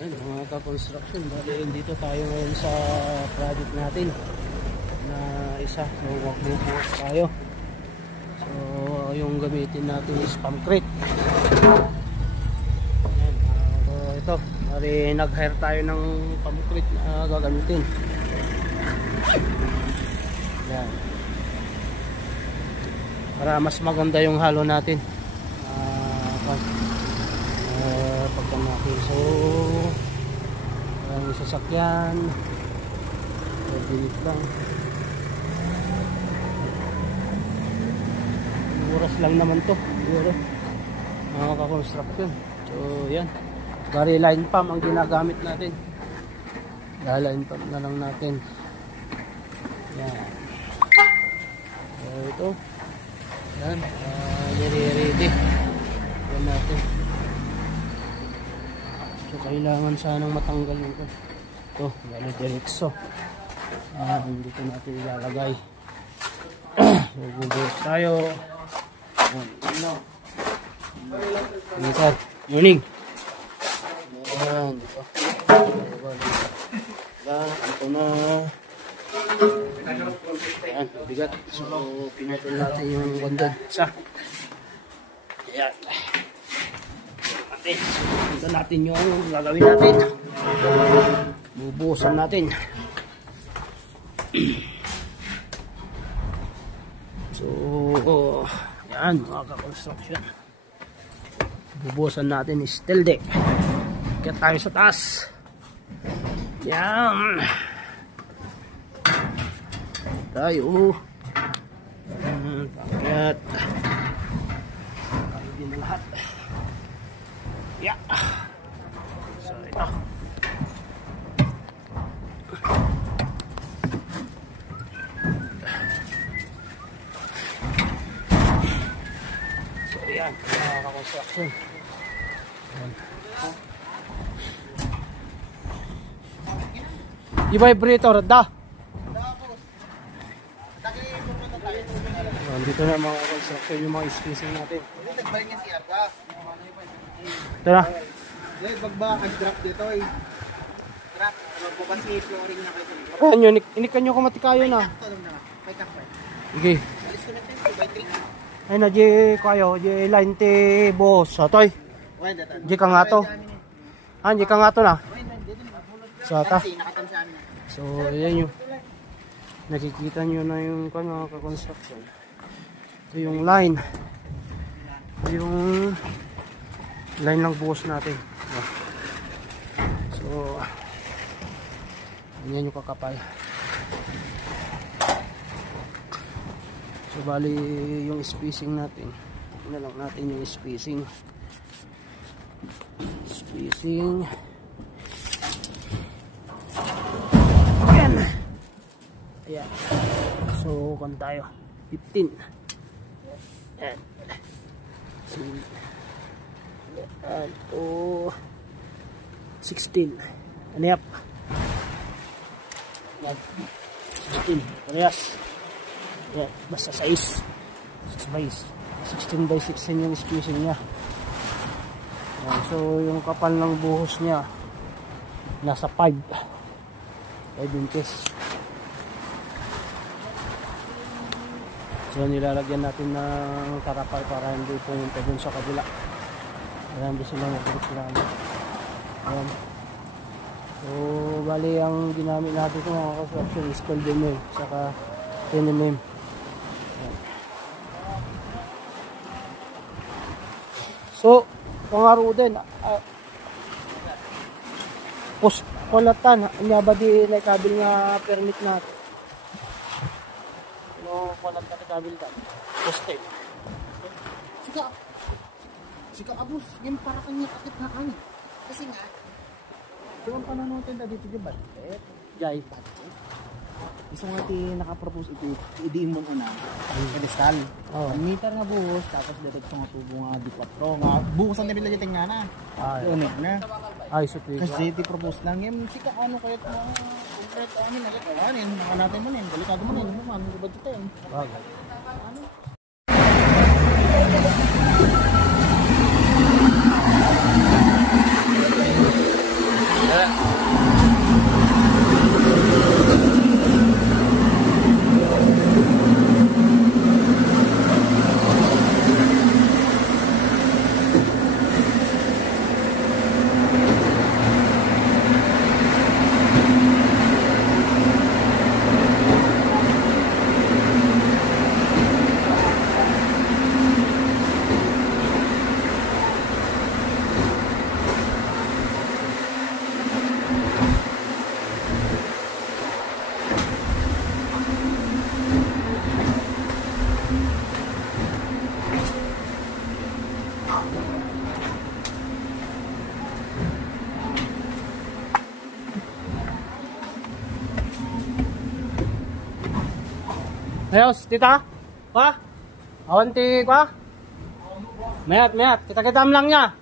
Ayan, mga ka-construction, dahil dito tayo ngayon sa project natin na isa, so magbubuhos tayo. So yung gamitin natin is concrete. Ayan, so ito, nag-hire tayo ng concrete na gagamitin. Ayan, para mas maganda yung halo natin pagka natin. So ang sasakyan dinit lang, oras lang naman to siguro mga ka-construction. So yan, bari line pump ang ginagamit natin, line pump na lang natin. Yan, so ito yan, ready yan natin. So kailangan sanang matanggal nito. Ito, gano'n diretso. Dito natin ilalagay. So bubuhos tayo. Morning. Ayan, ito. Ito na. Ayan, bigat. So pinatol natin yung bundad. Isa. Ayan. Ito natin yung gagawin natin. Bubuhusan natin. So yan mga ka-construction, bubuhusan natin is steel deck. Kaya tayo sa taas. Yan tayo. Pakit tayo din ang lahat. Yeah. So ito. So yan, construction. I-vibrator da. Dito na mga construction yung mga spacing natin. Ito na. Drop dito eh. Drop. Ano kasi flooring na kayo. Ayan yun. Inikan nyo kamatikayo na. Okay. Ay na di kayo. Di line ti boss. Atoy. Di ka nga to. Di ka nga to na. So ata. So ayan yun. Nakikita nyo na yung mga ka-construction. Ito yung line. Ito yung line ng buhos natin. So yan yung kakapal. So bali yung spacing natin, na lang natin yung spacing yan. Ayan. So kung tayo 15. Ayan. So ito 16. Ano yap? 16. Parehas. Yan. Basta 6 by 16 by 16 yung spacing niya. Yan. So yung kapal ng buhos niya nasa 5 inches. So nilalagyan natin ng karapal para hindi pumunta dun sa kabila. Marami silang nagreklamo. Ayan. So bali ang ginamit natin ng mga construction is cold MM saka 10 mm. So pangaro din post kulatan nya ba di like kabil nga permit natin. No kulat ka kabil ka. Post Sika abus, yung para kanya akit na kanya. Kasi nga, doon pa natin dito di ba? Jai pa. Gusto nga nakapropose ito, idiin mo na pedestal. Meter nga buhos, tapos diretso nga tubo nga di 4 nga. Buhos ang nila yung tingnan na. Unik na. Ay, so kasi propose lang yung sika ano kaya konkret amin na ito. Anin, natin mo na yun. Delikado mo na yun. Ano ba dito yun? Ano? Ayos, tita? Pa? Awanti pa? Mayat, mayat. Kita-kitam lang niya.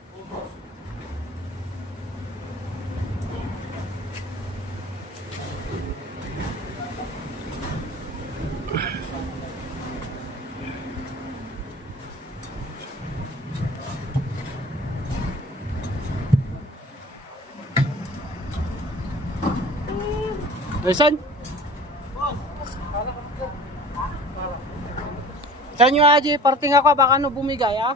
Ayusan? Sa inyo aji, parting ako, baka ano bumigay ah.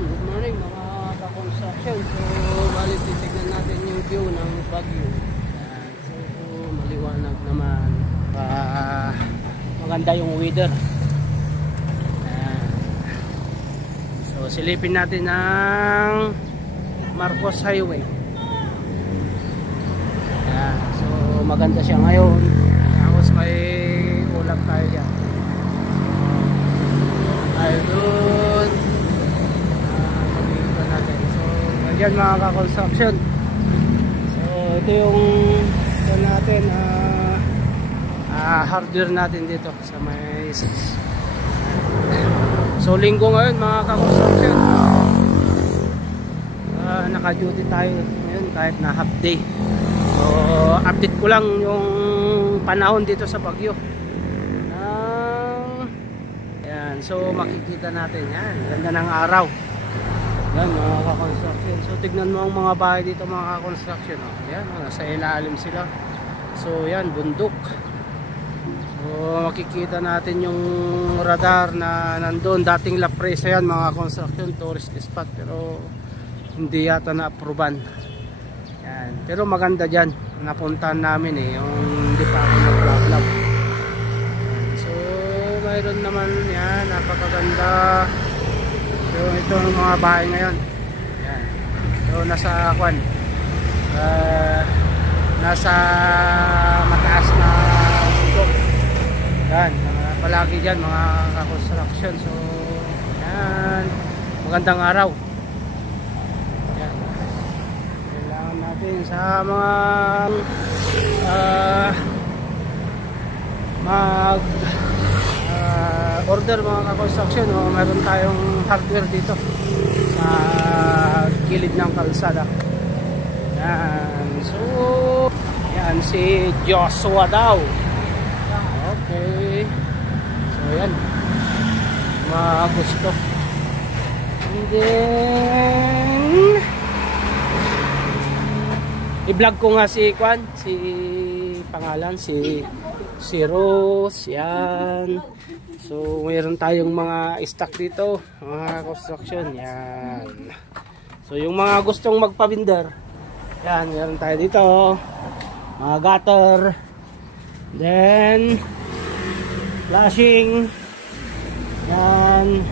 Good morning mga ka-construction. So, bali titignan natin yung view ng Baguio. So, maliwanag naman. Maganda yung weather. So, silipin natin ang Marcos Highway. Ayan. So, maganda siya ngayon. Tapos may ulap tayo dyan. Tayo dun. Pag-iipan natin. So, ayan mga ka-construction. So, ito yung natin hardware natin dito sa may so linggo ngayon mga ka-construction, naka-duty tayo ngayon kahit na half day. So update ko lang yung panahon dito sa Baguio. Ayan, so makikita natin yan, ganda ng araw yan mga ka-construction. So tignan mo ang mga bahay dito mga ka-construction. Ayan, nasa ilalim sila. So yan, bundok. So makikita natin yung radar na nandun, dating La Presa yan mga construction tourist spot, pero hindi yata na-approvean yan. Pero maganda dyan, napuntahan namin yung hindi pa ako nag-vlog. So mayroon naman yan, napakaganda. So ito ang mga bahay ngayon yan. So nasa nasa mataas na bundok. Yan, palagi dyan mga ka-construction. So, yan, magandang araw. Yan, kailangan natin sa mga order mga ka-construction. Meron tayong hardware dito sa gilid ng kalsada. Yan, so yan si Joshua daw. Okay. So yan, mga gusto. And then i-vlog ko nga si Kwan, si pangalan si Rose. Yan. So mayroon tayong mga stock dito, mga construction. Yan. So yung mga gustong magpabinder, yan, meron tayo dito. Mga gutter. Then flashing. Yan.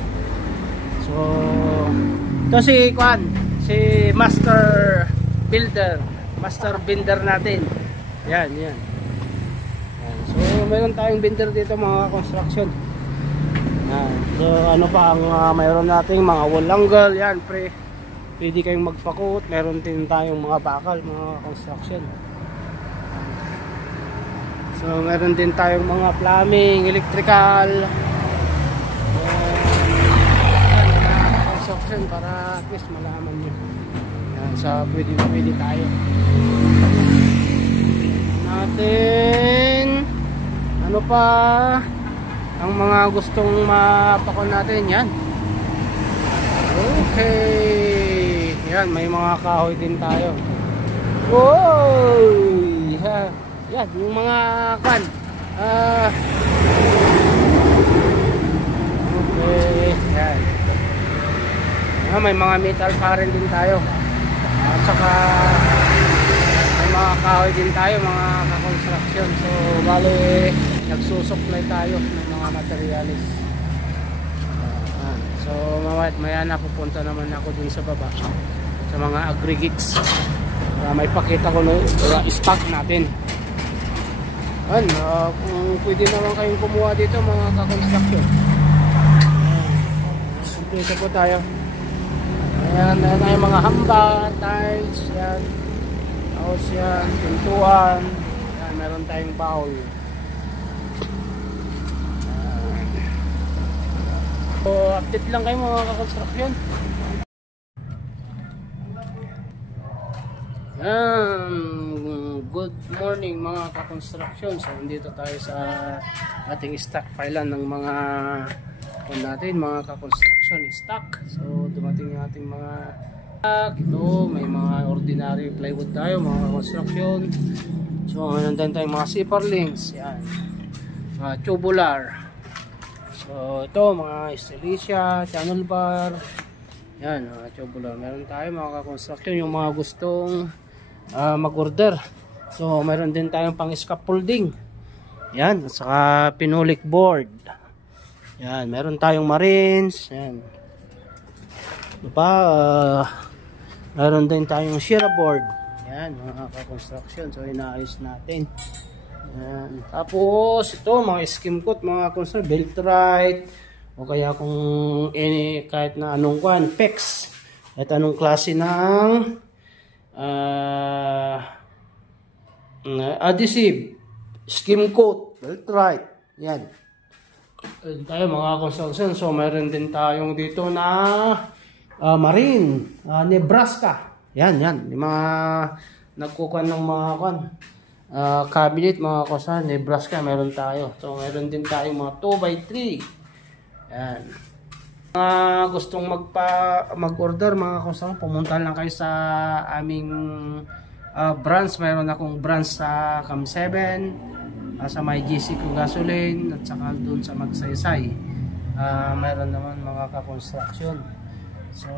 So ito si Kwan, si master binder natin. Yan, yan. So mayroon tayong binder dito mga construction. Yan. So ano pa ang mayroon nating mga wall angle. Yan, pwede kayong magpakot. Mayroon din tayong mga bakal mga construction. So meron din tayong mga plumbing, electrical, mga construction para at least malaman nyo. Yan, so pwede tayo. pa ang mga gustong mapakon natin. Yan. Okay. Yan, may mga kahoy din tayo. Wow! Yan, yung mga kan. Okay. Yan. May mga metal parent din tayo. At saka may mga kahoy din tayo, mga ka-construction. So, bali, nagsusupply tayo ng mga materialis. So, maya na pupunta naman ako dun sa baba sa mga aggregates. May pakita ko no, stock natin. Kung pwede naman kayong kumuha dito, mga ka-construction. Simple po tayo. Ayan, may mga hamba, tiles, yan. Tapos yan, pintuan. Yan, meron tayong bowl. So, update lang kayo mga ka-construction. Yan, good morning mga ka-construction. So, nandito tayo sa ating stockpile ng mga natin, mga ka-construction stock. So, dumating yung ating mga stock. Ito, may mga ordinary plywood tayo, mga ka-construction. So, meron din tayong mga zipper links. Yan. Mga tubular. So, ito, mga estelisya, channel bar. Yan, mga tubular. Meron tayo, mga ka-construction, yung mga gustong mag-order. So, meron din tayong pang scaffolding. Yan, at saka pinolik board. Yan, meron tayong marines. Yan. Diba? Meron din tayong shear board. Yan, mga ka-construction. So, inaayos natin. Yan. Tapos, ito, mga skim coat, mga construction, belt right. O kaya kung kahit na anong kwan, PEX. At anong klase ng adhesive, skim coat, belt right. Yan. Tayo mga construction. So mayroon din tayong dito na marine, Nebraska. Yan, yan. Yung mga nagkukan ng mga cabinet, mga kusa, Nebraska, meron tayo. So meron din tayong mga 2x3. Yan. Mga gustong mag-order, mga kusa, pumunta lang kayo sa aming branch. Meron akong branch sa Cam 7, sa may GC ko gasoline, at saka doon sa Magsaysay. Mayroon naman mga ka-construction. So,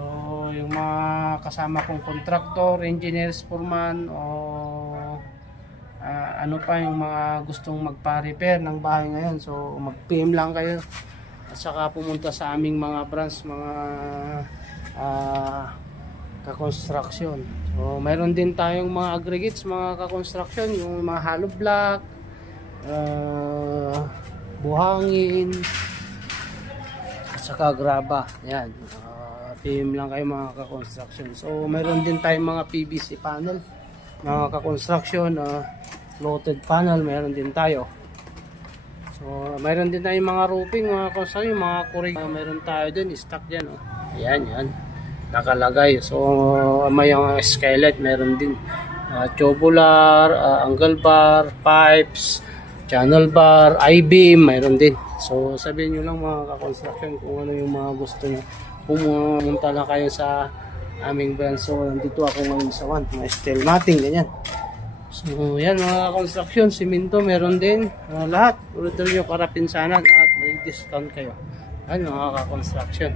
yung mga kasama kong contractor, engineers, foreman, o ano pa yung mga gustong magpa-repair ng bahay ngayon. So, mag-PM lang kayo. At saka pumunta sa aming mga branch, mga ka-construction. So, mayroon din tayong mga aggregates, mga ka-construction, yung mga hollow block, buhangin, at saka graba. Yan, PM lang kayo mga ka-construction. So mayroon din tayong mga PVC panel, mga ka-construction, floated panel, mayroon din tayo. So mayroon din tayong mga roofing, mga construction, mga kurig, mayroon tayo din, stock dyan. Ayan, yan, nakalagay. So may mga skylight, mayroon din tubular, angle bar, pipes, channel bar, I-beam, mayroon din. So sabihin nyo lang mga ka-construction kung ano yung mga gusto nyo. Pumunta lang kayo sa aming branch. So nandito ako ngayon sa mga steel matting, ganyan. So yan mga ka-construction, simento meron din. Lahat, order nyo para pinsanan at may discount kayo. Yan mga ka-construction.